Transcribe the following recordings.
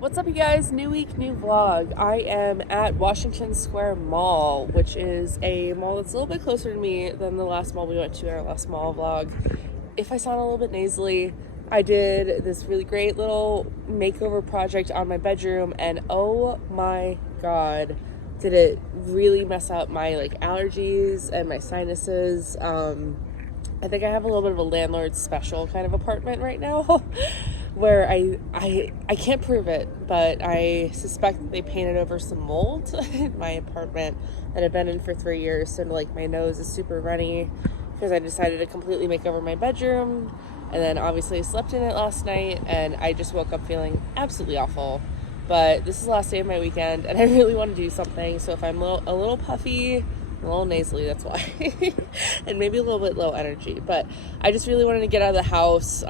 What's up, you guys? New week, new vlog. I am at Washington Square Mall, which is a mall that's a little bit closer to me than the last mall we went to in our last mall vlog. If I sound a little bit nasally, I did this really great little makeover project on my bedroom, and oh my god, did it really mess up my allergies and my sinuses. I think I have a little bit of a landlord special kind of apartment right now. Where I can't prove it, but I suspect that they painted over some mold in my apartment that I've been in for 3 years. So my nose is super runny because I decided to completely make over my bedroom. And then obviously I slept in it last night and I just woke up feeling absolutely awful. But this is the last day of my weekend and I really want to do something. So if I'm a little puffy, a little nasally, that's why. And maybe a little bit low energy. But I just really wanted to get out of the house.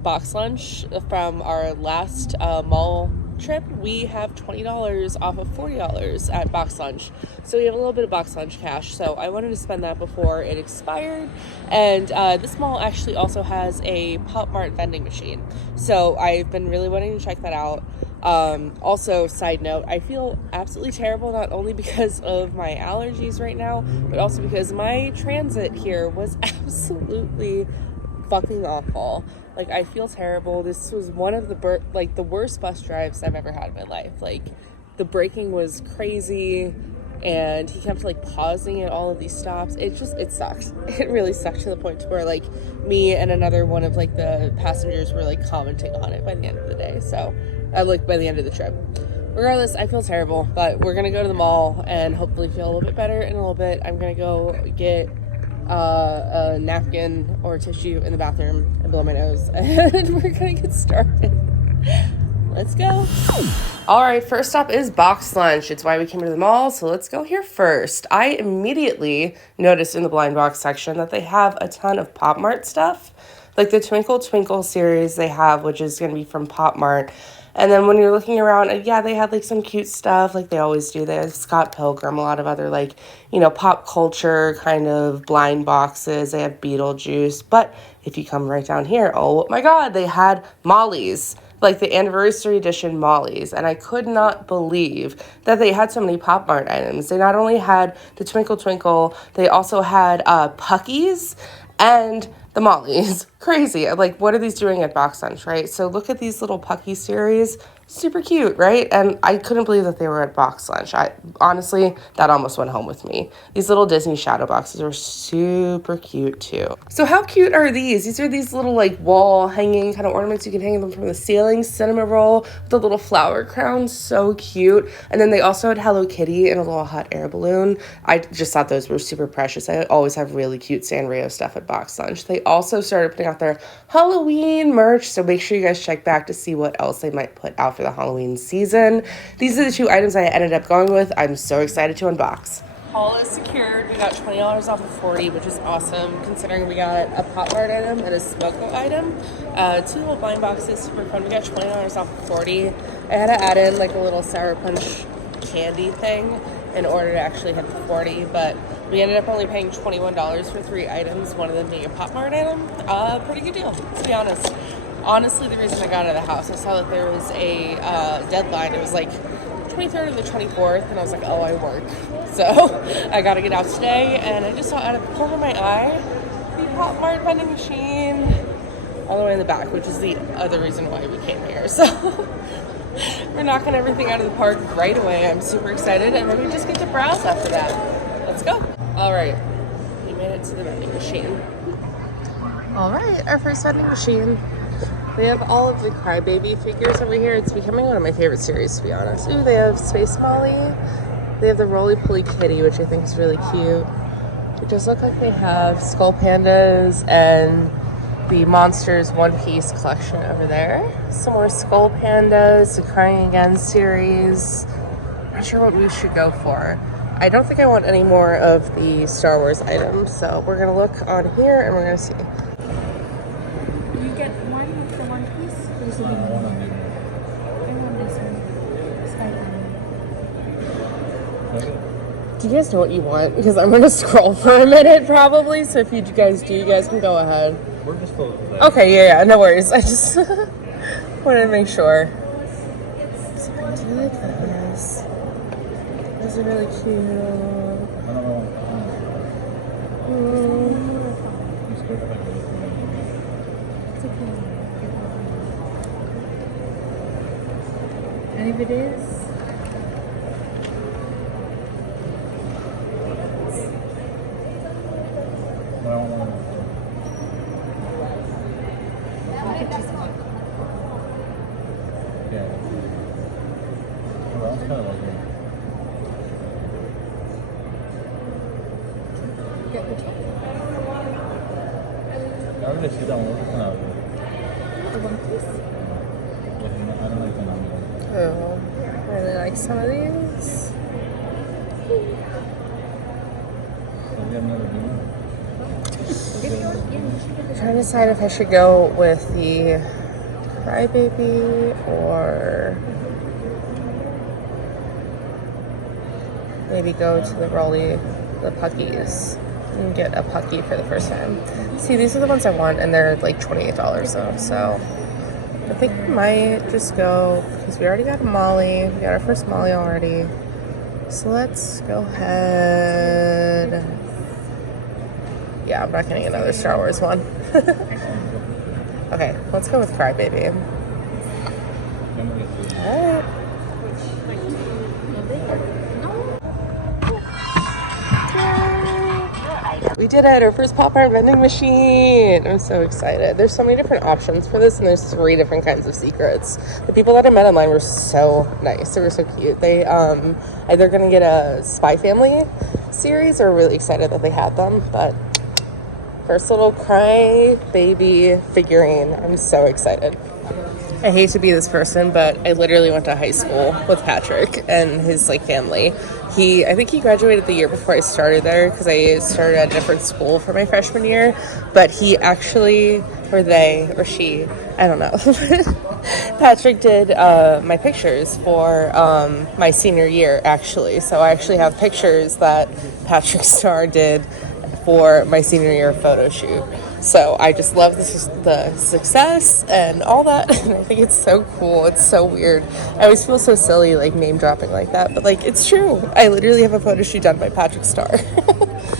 BoxLunch from our last mall trip, we have $20 off of $40 at BoxLunch. So we have a little bit of BoxLunch cash. So I wanted to spend that before it expired. And this mall actually also has a PopMart vending machine. So I've been really wanting to check that out. Also, side note, I feel absolutely terrible, not only because of my allergies right now, but also because my transit here was absolutely fucking awful. I feel terrible. This was one of the worst bus drives I've ever had in my life. The braking was crazy and he kept pausing at all of these stops. It sucked. It really sucked to the point where me and another one of the passengers were commenting on it by the end of the day. So by the end of the trip. Regardless, I feel terrible, but we're gonna go to the mall and hopefully feel a little bit better in a little bit. I'm gonna go get a napkin or tissue in the bathroom and blow my nose, and we're gonna get started. Let's go. All right, first stop is BoxLunch. It's why we came to the mall, so let's go here first. I immediately noticed in the blind box section that they have a ton of PopMart stuff, the Twinkle Twinkle series they have, which is going to be from PopMart. And then when you're looking around, yeah, they had some cute stuff they always do. They have Scott Pilgrim, a lot of other pop culture kind of blind boxes. They have Beetlejuice. But if you come right down here, oh my god, they had Molly's, the anniversary edition Molly's. And I could not believe that they had so many PopMart items. They not only had the Twinkle Twinkle, they also had Puckies and the Molly's. Crazy. What are these doing at BoxLunch, right? So look at these little Pucky series. Super cute, right? And I couldn't believe that they were at BoxLunch. Honestly, that almost went home with me. These little Disney shadow boxes are super cute too. So how cute are these? These are these little wall hanging kind of ornaments. You can hang them from the ceiling. Cinnamon roll with a little flower crown. So cute. And then they also had Hello Kitty and a little hot air balloon. I just thought those were super precious. I always have really cute Sanrio stuff at BoxLunch. They also started putting out their Halloween merch, so make sure you guys check back to see what else they might put out for the Halloween season. These are the two items I ended up going with. I'm so excited to unbox. Haul is secured. We got $20 off of $40, which is awesome considering we got a PopMart item and a BOGO item. Two little blind boxes, super fun. We got $20 off of $40. I had to add in a little Sour Punch candy thing in order to actually hit the $40, but we ended up only paying $21 for 3 items, one of them being a PopMart item. Pretty good deal, to be honest. Honestly, the reason I got out of the house, I saw that there was a deadline. It was 23rd or the 24th, and I was oh, I work. So I got to get out today, and I just saw out of the corner of my eye the PopMart vending machine all the way in the back, which is the other reason why we came here. So we're knocking everything out of the park right away. I'm super excited, and then we just get to browse after that. Let's go. All right, we made it to the vending machine. All right, our first vending machine. They have all of the Crybaby figures over here. It's becoming one of my favorite series, to be honest. Ooh, they have Space Molly. They have the Roly Poly Kitty, which I think is really cute. It does look like they have Skull Pandas and the Monsters One Piece collection over there. Some more Skull Pandas, the Crying Again series. Not sure what we should go for. I don't think I want any more of the Star Wars items, so we're gonna look on here and we're gonna see. You get one with the One Piece. There's a big one. I want this one. Sky. Do you guys know what you want? Because I'm gonna scroll for a minute probably, so if you guys do, you guys can go ahead. We're just full of Okay, yeah, no worries. I just wanted to make sure. I do like those. Those are really cute. I don't know. It's okay. And if it is, Yeah. Well, that's kind of like it. get the top. I really see that one. What's kind of The one piece. I don't like the number. Oh, I really like some of these. So we have another video. I'm trying to decide if I should go with the Crybaby or maybe go to the Puckies and get a Pucky for the first time. See, these are the ones I want, and they're like $28 though, so I think we might just go, because we already got a Molly. We got our first Molly already. So let's go ahead. Yeah, I'm not getting another Star Wars one. Okay, let's go with Crybaby. Alright. We did it, our first PopMart vending machine. I'm so excited. There's so many different options for this, and there's 3 different kinds of secrets. The people that I met online were so nice. They were so cute. They either gonna get a Spy Family series or really excited that they had them, but first little Crybaby figurine. I'm so excited. I hate to be this person, but I literally went to high school with Patrick and his family. I think he graduated the year before I started there, because I started at a different school for my freshman year. But he actually, or they, or she, I don't know. Patrick did my pictures for my senior year, actually. So I actually have pictures that Patrick Starr did for my senior year photo shoot. So I just love the success and all that, and I think it's so cool. It's so weird. I always feel so silly name dropping like that, but it's true. I literally have a photo shoot done by Patrick Starr.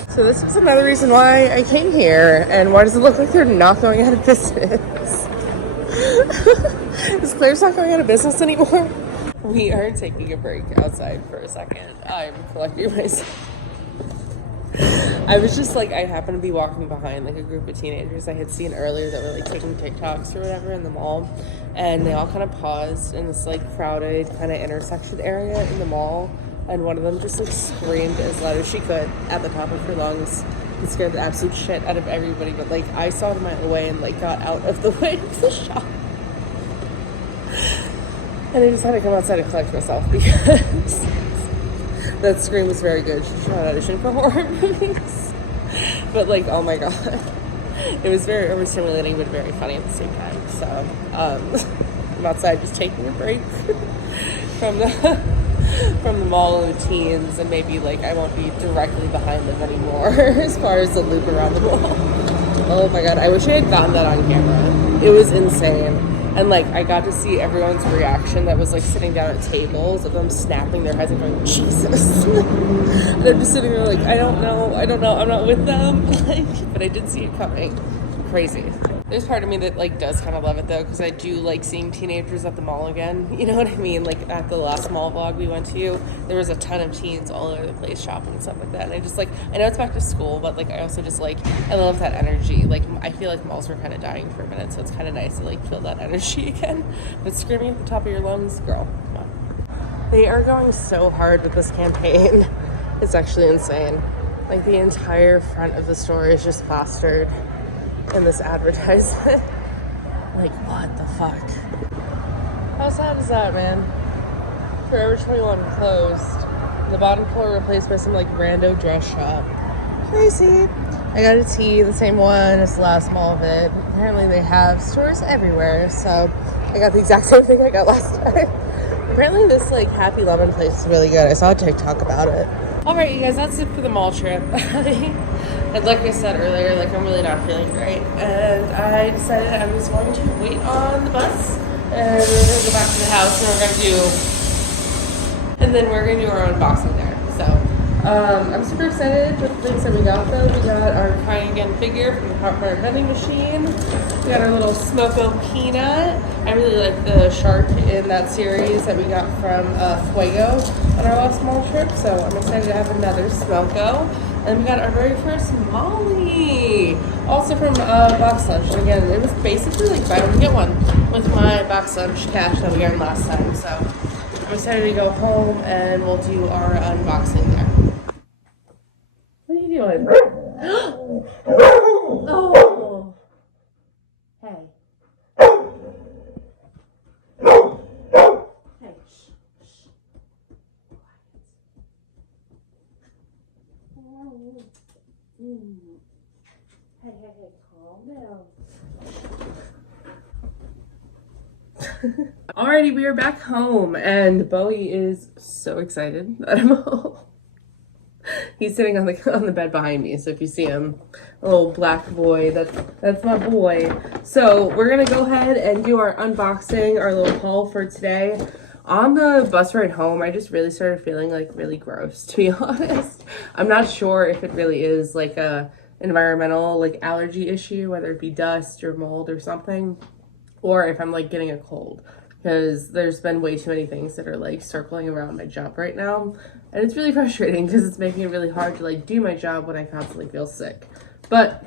So this is another reason why I came here. And why does it look like they're not going out of business? Is Claire's not going out of business anymore? We are taking a break outside for a second. I'm collecting myself. I was just I happened to be walking behind a group of teenagers I had seen earlier that were taking TikToks or whatever in the mall, and they all kind of paused in this crowded kind of intersection area in the mall, and one of them just screamed as loud as she could at the top of her lungs. It scared the absolute shit out of everybody, but I saw it a mile away and got out of the way of the shop. And I just had to come outside and collect myself because that scream was very good. She should audition for horror movies. But oh my god. It was very overstimulating but very funny at the same time. So I'm outside just taking a break from the mall and the teens, and maybe I won't be directly behind them anymore as far as the loop around the mall. Oh my god, I wish I had gotten that on camera. It was insane. And I got to see everyone's reaction that was sitting down at tables of them snapping their heads and going, Jesus. And I'm just sitting there I don't know, I'm not with them. But I did see it coming. Crazy. There's part of me that does kind of love it though, because I do seeing teenagers at the mall again. You know what I mean? At the last mall vlog we went to, there was a ton of teens all over the place shopping and stuff like that. And I just I know it's back to school, but I also just I love that energy. I feel malls were kind of dying for a minute, so it's kind of nice to feel that energy again. But screaming at the top of your lungs, girl, come on. They are going so hard with this campaign. It's actually insane. The entire front of the store is just plastered in this advertisement. What the fuck? How sad is that, man? Forever 21 closed. The bottom floor replaced by some rando dress shop. Crazy. I got a tee, the same one as the last mall of it. Apparently they have stores everywhere, so I got the exact same thing I got last time. Apparently this Happy Lemon place is really good. I saw a TikTok about it. Alright you guys, that's it for the mall trip. And like I said earlier, I'm really not feeling great. And I decided I was going to wait on the bus. And we're going to go back to the house and we're going to do and then we're gonna do our unboxing there. So I'm super excited with the things that we got though. We got our Crying Again figure from the PopMart vending machine. We got our little Smoko peanut. I really like the shark in that series that we got from Fuego on our last mall trip. So I'm excited to have another Smoko. And we got our very first Molly, also from BoxLunch. And again, it was basically like buy one get one with my BoxLunch cash that we earned last time. So I'm excited to go home and we'll do our unboxing there. What are you doing? Oh. Hey. Hey. Shh. Shh. Hey, calm down. Alrighty, we are back home, and Bowie is so excited that I'm home. He's sitting on the bed behind me, so if you see him, a little black boy, that's my boy. So we're gonna go ahead and do our unboxing, our little haul for today. On the bus ride home, I just really started feeling like really gross, to be honest. I'm not sure if it really is like a environmental like allergy issue, whether it be dust or mold or something, or if I'm like getting a cold, because there's been way too many things that are like circling around my job right now, and it's really frustrating because it's making it really hard to like do my job when I constantly feel sick. But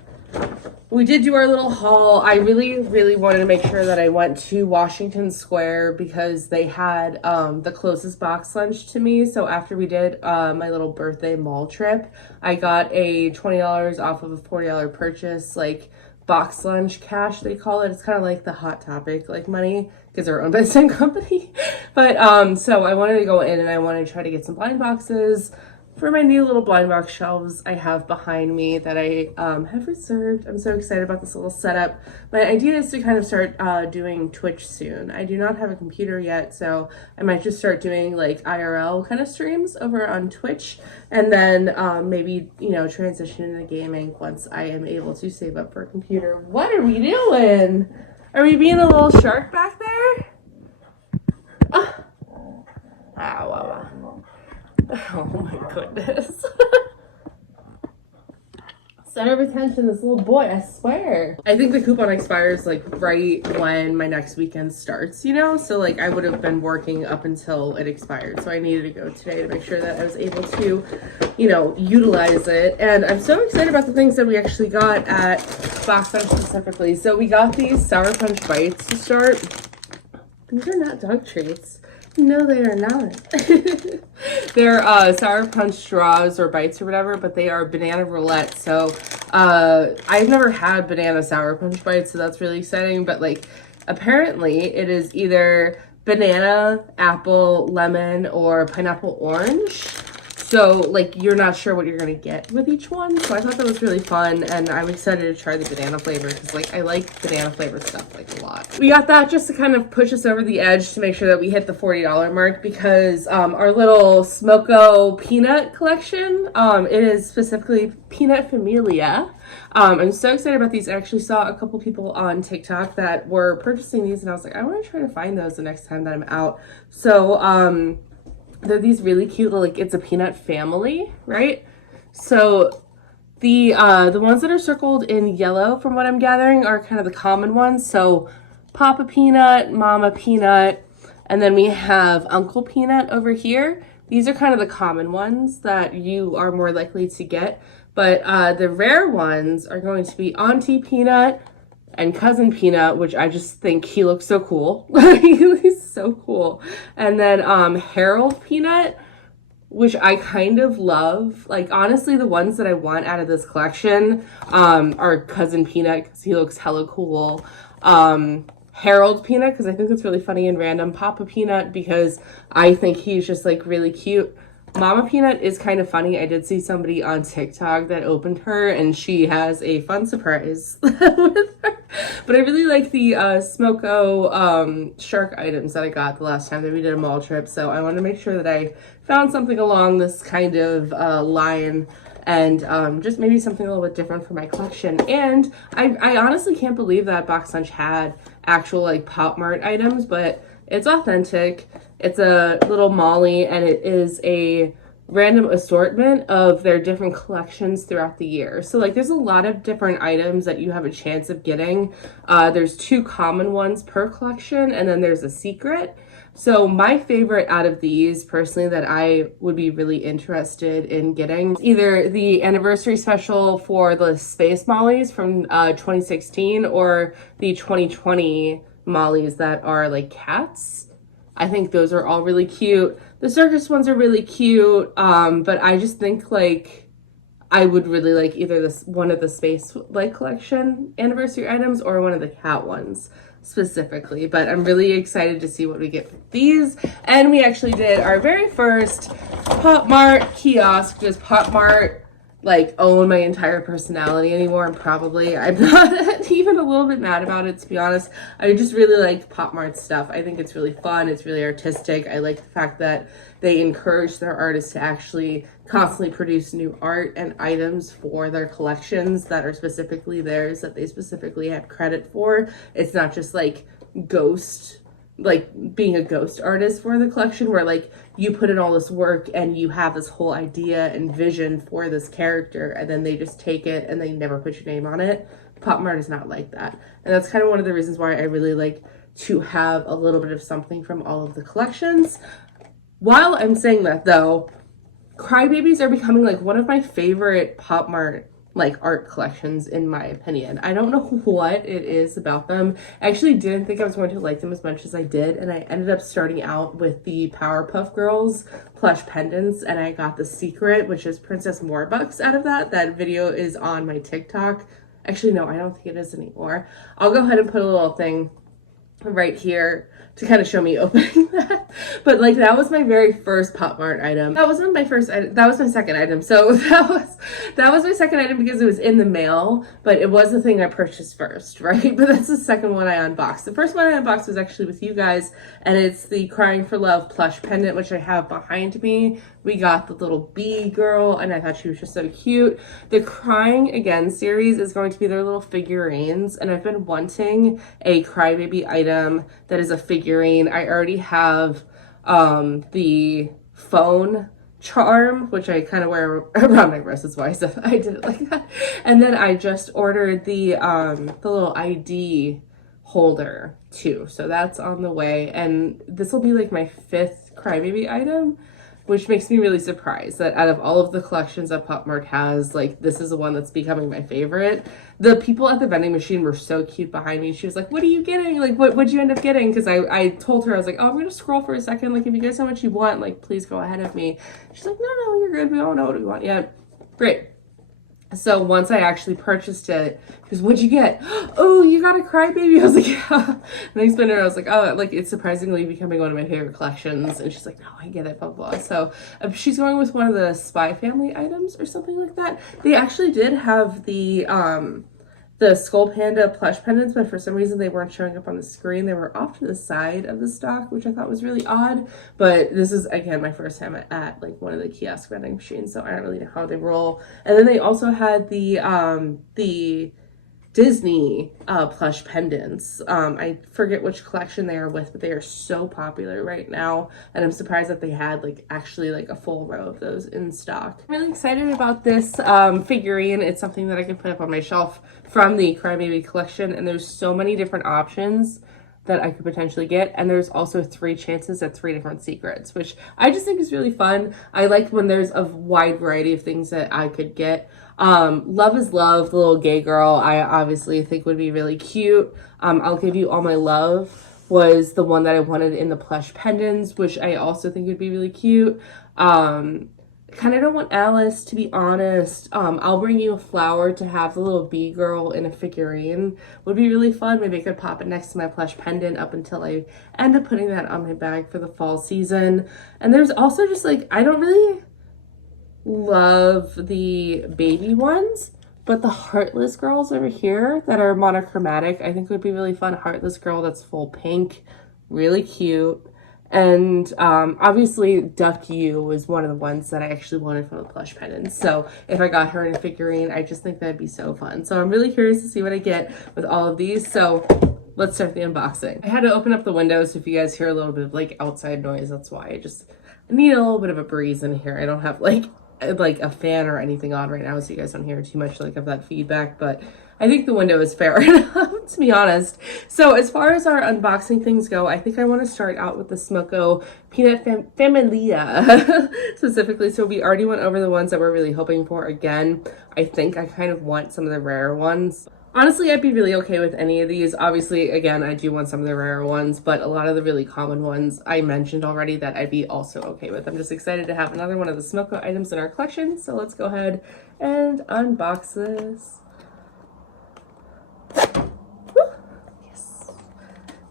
we did do our little haul. I really wanted to make sure that I went to Washington Square because they had the closest BoxLunch to me. So after we did my little birthday mall trip, I got a $20 off of a $40 purchase, like BoxLunch cash they call it. It's kind of like the Hot Topic like money because they're owned by the same company. But so I wanted to go in and I wanted to try to get some blind boxes for my new little blind box shelves I have behind me that I have reserved. I'm so excited about this little setup. My idea is to kind of start doing Twitch soon. I do not have a computer yet, so I might just start doing like IRL kind of streams over on Twitch, and then maybe, you know, transition into gaming once I am able to save up for a computer. What are we doing? Are we being a little shark back there? Oh my goodness. Center of attention, this little boy, I swear. I think the coupon expires like right when my next weekend starts, you know? So like I would have been working up until it expired. So I needed to go today to make sure that I was able to, you know, utilize it. And I'm so excited about the things that we actually got at BoxLunch specifically. So we got these Sour Punch Bites to start. These are not dog treats. No, they are not. They're Sour Punch straws or bites or whatever, but they are banana roulette. So I've never had banana Sour Punch bites, so that's really exciting. But like apparently it is either banana, apple, lemon, or pineapple orange. So like you're not sure what you're gonna get with each one. So I thought that was really fun, and I'm excited to try the banana flavor because like I like banana flavored stuff like a lot. We got that just to kind of push us over the edge to make sure that we hit the $40 mark because our little Smoko peanut collection, it is specifically peanut familia. I'm so excited about these. I actually saw a couple people on TikTok that were purchasing these, and I was like, I want to try to find those the next time that I'm out. So they're these really cute, like it's a peanut family, right? So the ones that are circled in yellow, from what I'm gathering, are kind of the common ones. So Papa Peanut, Mama Peanut, and then we have Uncle Peanut over here. These are kind of the common ones that you are more likely to get. But the rare ones are going to be Auntie Peanut and Cousin Peanut, which I just think he looks so cool. He's so cool. And then Harold Peanut, which I kind of love. Like, honestly, the ones that I want out of this collection are Cousin Peanut, because he looks hella cool. Harold Peanut, because I think it's really funny and random. Papa Peanut, because I think he's just, like, really cute. Mama Peanut is kind of funny. I did see somebody on TikTok that opened her, and she has a fun surprise with her. But I really like the Smoko shark items that I got the last time that we did a mall trip. So I wanted to make sure that I found something along this kind of line, and just maybe something a little bit different for my collection. And I honestly can't believe that BoxLunch had actual like PopMart items, but It's authentic. It's a little Molly, and it is a random assortment of their different collections throughout the year. So like there's a lot of different items that you have a chance of getting. There's 2 common ones per collection, and then there's a secret. So my favorite out of these personally that I would be really interested in getting, either the anniversary special for the Space Mollies from 2016 or the 2020 Mollies that are like cats. I think those are all really cute. The circus ones are really cute, but I just think like I would really like either one of the Space like collection anniversary items or one of the cat ones specifically. But I'm really excited to see what we get from these. And we actually did our very first PopMart kiosk. Does PopMart like own my entire personality anymore? And probably I'm not even a little bit mad about it, to be honest. I just really like PopMart stuff. I think it's really fun. It's really artistic. I like the fact that they encourage their artists to actually constantly produce new art and items for their collections that are specifically theirs, that they specifically have credit for. It's not just like being a ghost artist for the collection where like you put in all this work and you have this whole idea and vision for this character and then they just take it and they never put your name on it. PopMart is not like that. And that's kind of one of the reasons why I really like to have a little bit of something from all of the collections. While I'm saying that though, Crybabies are becoming like one of my favorite PopMart like art collections in my opinion. I don't know what it is about them. I actually didn't think I was going to like them as much as I did, and I ended up starting out with the Powerpuff Girls plush pendants, and I got the secret, which is Princess Morbucks out of that. That video is on my TikTok. Actually, no, I don't think it is anymore. I'll go ahead and put a little thing right here to kind of show me opening that. But like that was my very first PopMart item. That wasn't my first item, that was my second item. So that was my second item because it was in the mail, but it was the thing I purchased first, right? But that's the second one I unboxed. The first one I unboxed was actually with you guys, and it's the Crying for Love plush pendant, which I have behind me. We got the little bee girl, and I thought she was just so cute. The Crying Again series is going to be their little figurines, and I've been wanting a Crybaby item that is a figurine. I already have the phone charm, which I kind of wear around my wrist. That's why I did it like that. And then I just ordered the little ID holder too. So that's on the way, and this will be like my 5th Crybaby item, which makes me really surprised that out of all of the collections that PopMart has, like this is the one that's becoming my favorite. The people at the vending machine were so cute behind me. She was like, what are you getting? Like, what'd you end up getting? Because I told her, I was like, oh, I'm going to scroll for a second. Like, if you guys know what you want, like, please go ahead of me. She's like, no, you're good. We don't know what we want yet. Great. So once I actually purchased it, she goes, what'd you get? Oh, you got a Crybaby. I was like, yeah. And I explained to her, I was like, oh, like it's surprisingly becoming one of my favorite collections. And she's like, no, I get it, blah, blah, blah. So she's going with one of the Spy Family items or something like that. They actually did have the Skull Panda plush pendants, but for some reason they weren't showing up on the screen. They were off to the side of the stock, which I thought was really odd. But this is, again, my first time at like one of the kiosk vending machines, so I don't really know how they roll. And then they also had the Disney plush pendants. I forget which collection they are with, but they are so popular right now, and I'm surprised that they had like actually like a full row of those in stock. I'm really excited about this figurine. It's something that I can put up on my shelf from the Crybaby collection, and there's so many different options that I could potentially get, and there's also 3 chances at 3 different secrets, which I just think is really fun. I like when there's a wide variety of things that I could get. Love is Love, the little gay girl, I obviously think would be really cute. I'll Give You All My Love was the one that I wanted in the plush pendants, which I also think would be really cute. Kind of don't want Alice, to be honest. I'll Bring You a Flower to have the little bee girl in a figurine would be really fun. Maybe I could pop it next to my plush pendant up until I end up putting that on my bag for the fall season. And there's also just like, I don't really love the baby ones, but the Heartless girls over here that are monochromatic, I think would be really fun. Heartless girl that's full pink, really cute. And obviously Duck You was one of the ones that I actually wanted from the plush pendants. So if I got her in a figurine, I just think that'd be so fun. So I'm really curious to see what I get with all of these. So let's start the unboxing. I had to open up the windows, so if you guys hear a little bit of like outside noise, that's why. I need a little bit of a breeze in here. I don't have like a fan or anything on right now, so you guys don't hear too much like of that feedback, but I think the window is fair enough, to be honest. So as far as our unboxing things go, I think I want to start out with the Smoko Peanut Familia specifically. So we already went over the ones that we're really hoping for. Again, I think I kind of want some of the rare ones. Honestly, I'd be really okay with any of these. Obviously, again, I do want some of the rare ones, but a lot of the really common ones I mentioned already that I'd be also okay with. I'm just excited to have another one of the Smoko items in our collection. So let's go ahead and unbox this. Yes.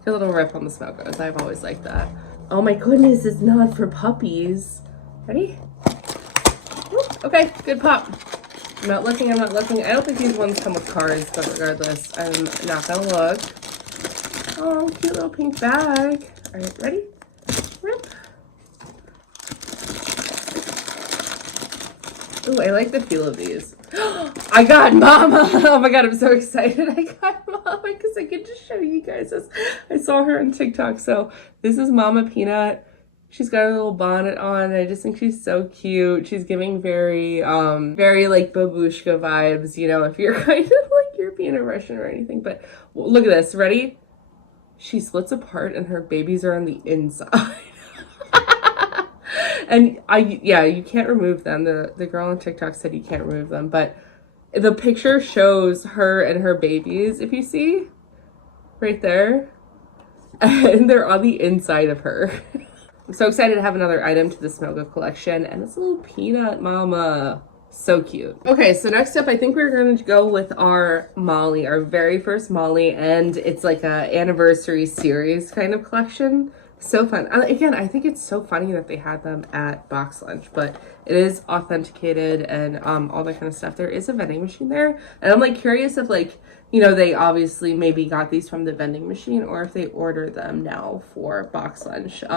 A little rip on the Smokos. I've always liked that. Oh my goodness, it's not for puppies. Ready? Okay, good pop. I'm not looking. I don't think these ones come with cards, but regardless, I'm not gonna look. Oh, cute little pink bag. All right, ready? Rip. Ooh, I like the feel of these. I got Mama. Oh my God, I'm so excited. I got Mama because I get to show you guys this. I saw her on TikTok. So this is Mama Peanut. She's got a little bonnet on. I just think she's so cute. She's giving very like babushka vibes, you know, if you're kind of like European or Russian or anything. But look at this. Ready? She splits apart and her babies are on the inside. And you can't remove them. The girl on TikTok said you can't remove them, but the picture shows her and her babies, if you see, right there. And they're on the inside of her. I'm so excited to have another item to the Smoko collection, and this little peanut mama. So cute. Okay, so next up, I think we're going to go with our Molly, our very first Molly, and it's like a anniversary series kind of collection. So fun. Again, I think it's so funny that they had them at BoxLunch, but it is authenticated and all that kind of stuff. There is a vending machine there, and I'm like curious if like, you know, they obviously maybe got these from the vending machine or if they order them now for BoxLunch.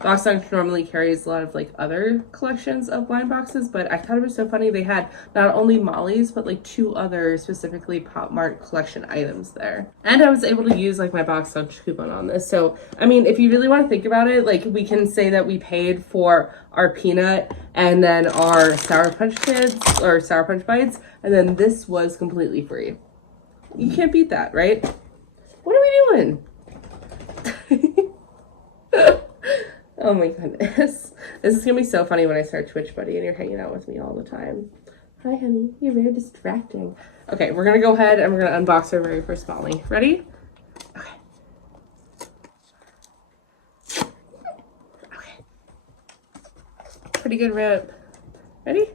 BoxLunch normally carries a lot of like other collections of blind boxes, but I thought it was so funny they had not only Molly's but like 2 other specifically PopMart collection items there. And I was able to use like my BoxLunch coupon on this. So, I mean, if you really want to think about it, like we can say that we paid for our peanut and then our Sour Punch Kids or Sour Punch Bites, and then this was completely free. You can't beat that, right? What are we doing? Oh my goodness. This is gonna be so funny when I start Twitch Buddy and you're hanging out with me all the time. Hi honey, you're very distracting. Okay, we're gonna go ahead and we're gonna unbox our very first Molly. Ready? Okay. Okay. Pretty good rip. Ready?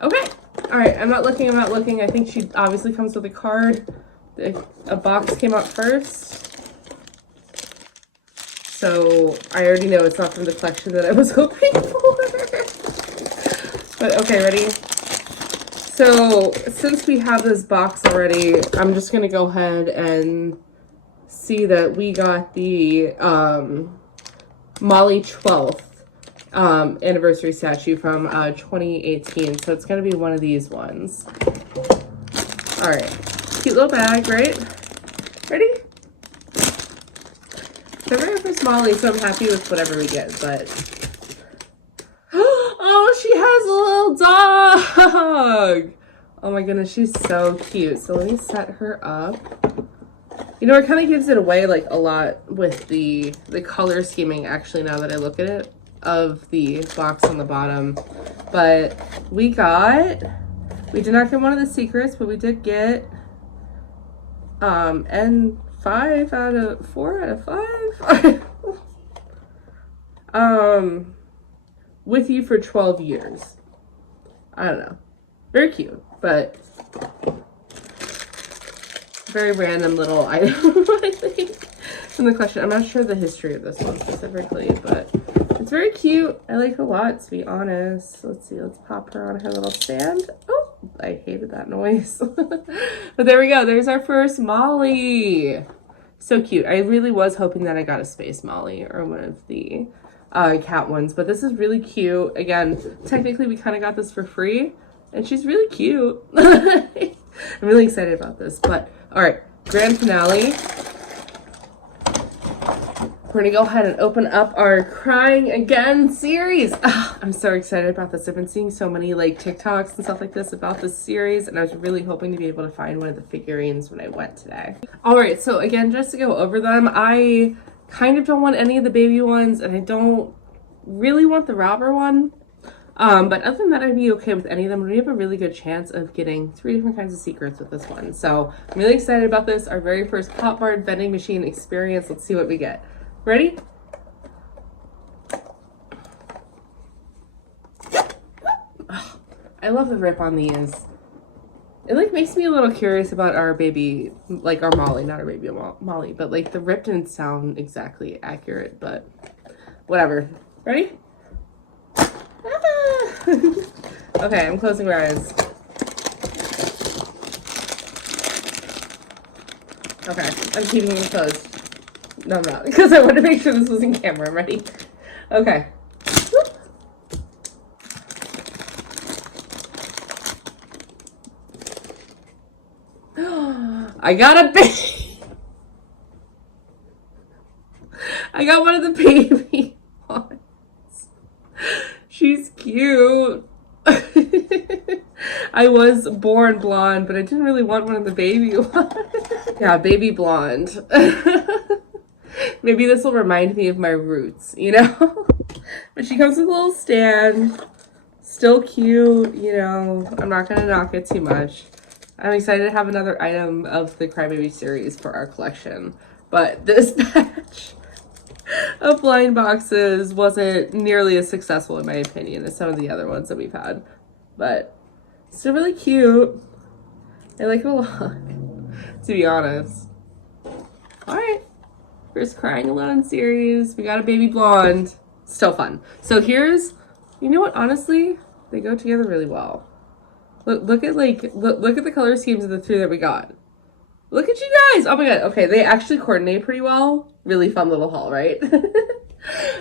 Okay. All right, I'm not looking. I think she obviously comes with a card. A box came out first. So I already know it's not from the collection that I was hoping for. But okay, ready? So since we have this box already, I'm just gonna go ahead and see that we got the Molly 12th anniversary statue from 2018. So it's gonna be one of these ones. All right, cute little bag, right? Ready? So very first Molly, so I'm happy with whatever we get, but oh, she has a little dog. Oh my goodness, she's so cute. So let me set her up. You know, it kind of gives it away like a lot with the color scheming, actually, now that I look at it, of the box on the bottom. But we did not get one of the secrets, but we did get and 4 out of 5 with you for 12 years. I don't know, very cute, but very random little item. I think from the collection. I'm not sure the history of this one specifically, but it's very cute. I like it a lot, to be honest. Let's see, let's pop her on her little stand. Oh, I hated that noise. But there we go. There's our first Molly. So cute. I really was hoping that I got a Space Molly or one of the cat ones, but this is really cute. Again, technically we kind of got this for free, and she's really cute. I'm really excited about this. But all right, grand finale. We're gonna go ahead and open up our Crying Again series. I'm so excited about this. I've been seeing so many like TikToks and stuff like this about this series, and I was really hoping to be able to find one of the figurines when I went today. All right, so again, just to go over them, I kind of don't want any of the baby ones, and I don't really want the robber one. But other than that, I'd be okay with any of them. We have a really good chance of getting 3 different kinds of secrets with this one. So I'm really excited about this. Our very first PopMart vending machine experience. Let's see what we get. Ready? Oh, I love the rip on these. It like makes me a little curious about our baby, like our Molly, not our baby Molly, but like the rip didn't sound exactly accurate, but whatever. Ready? Okay, I'm closing my eyes. Okay, I'm keeping them closed. No, I'm not, because I want to make sure this was in camera. Ready? Okay. I got a baby. I got one of the baby ones. She's cute. I was born blonde, but I didn't really want one of the baby ones. Yeah, baby blonde. Maybe this will remind me of my roots, you know? But she comes with a little stand. Still cute, you know. I'm not going to knock it too much. I'm excited to have another item of the Crybaby series for our collection. But this batch of blind boxes wasn't nearly as successful, in my opinion, as some of the other ones that we've had. But it's still really cute. I like it a lot, to be honest. Alright. First Crying Alone series. We got a baby blonde. Still fun. So here's, you know what, honestly, they go together really well. Look at the color schemes of the 3 that we got. Look at you guys. Oh my god. Okay, they actually coordinate pretty well. Really fun little haul, right?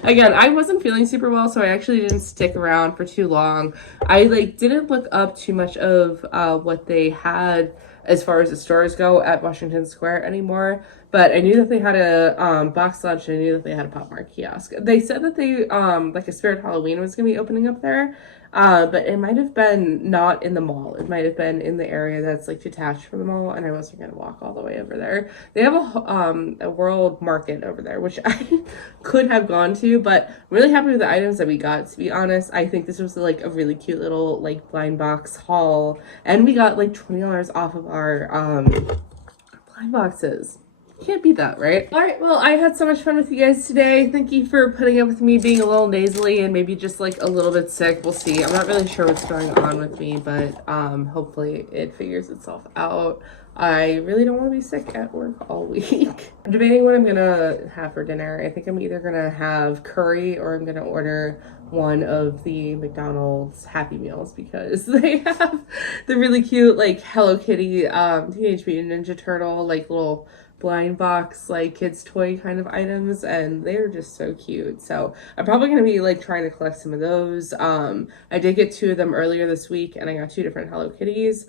Again, I wasn't feeling super well, so I actually didn't stick around for too long. I didn't look up too much of what they had as far as the stores go at Washington Square anymore. But I knew that they had a BoxLunch, and I knew that they had a PopMart kiosk. They said that they like a Spirit Halloween was gonna be opening up there. But it might have been not in the mall. It might have been in the area that's like detached from the mall, and I wasn't gonna walk all the way over there. They have a world market over there, which I could have gone to, but I'm really happy with the items that we got, to be honest. I think this was like a really cute little like blind box haul, and we got like $20 off of our blind boxes. Can't beat that, right? All right, well, I had so much fun with you guys today. Thank you for putting up with me being a little nasally and maybe just like a little bit sick. We'll see. I'm not really sure what's going on with me, but hopefully it figures itself out. I really don't want to be sick at work all week. I'm debating what I'm gonna have for dinner. I think I'm either gonna have curry or I'm gonna order one of the McDonald's Happy Meals, because they have the really cute like Hello Kitty, Teenage Mutant Ninja Turtle, like little blind box like kids toy kind of items, and they're just so cute. So I'm probably gonna be like trying to collect some of those. I did get 2 of them earlier this week, and I got 2 different Hello Kitties.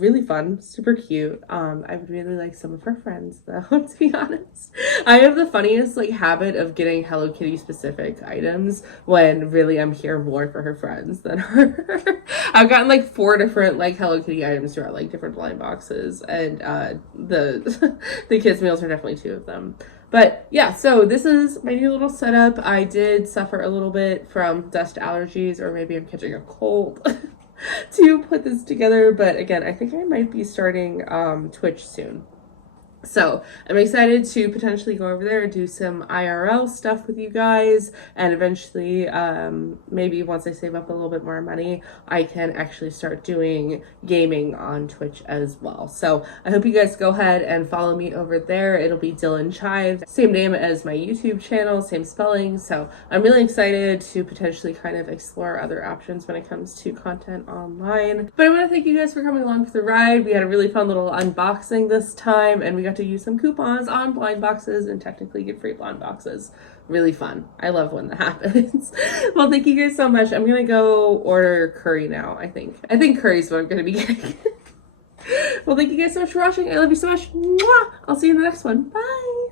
Really fun, super cute. I would really like some of her friends though, to be honest. I have the funniest like habit of getting Hello Kitty specific items when really I'm here more for her friends than her. I've gotten like 4 different like Hello Kitty items throughout like different blind boxes, and the the kids meals are definitely 2 of them. But yeah, so this is my new little setup. I did suffer a little bit from dust allergies, or maybe I'm catching a cold to put this together, but again, I think I might be starting Twitch soon. So I'm excited to potentially go over there and do some IRL stuff with you guys, and eventually maybe once I save up a little bit more money, I can actually start doing gaming on Twitch as well. So I hope you guys go ahead and follow me over there. It'll be Dylan Chive, same name as my YouTube channel, same spelling. So I'm really excited to potentially kind of explore other options when it comes to content online. But I want to thank you guys for coming along for the ride. We had a really fun little unboxing this time, and we got to use some coupons on blind boxes and technically get free blind boxes. Really fun. I love when that happens. Well, thank you guys so much. I'm gonna go order curry now. I think curry's what I'm gonna be getting. Well, thank you guys so much for watching. I love you so much. Mwah! I'll see you in the next one. Bye.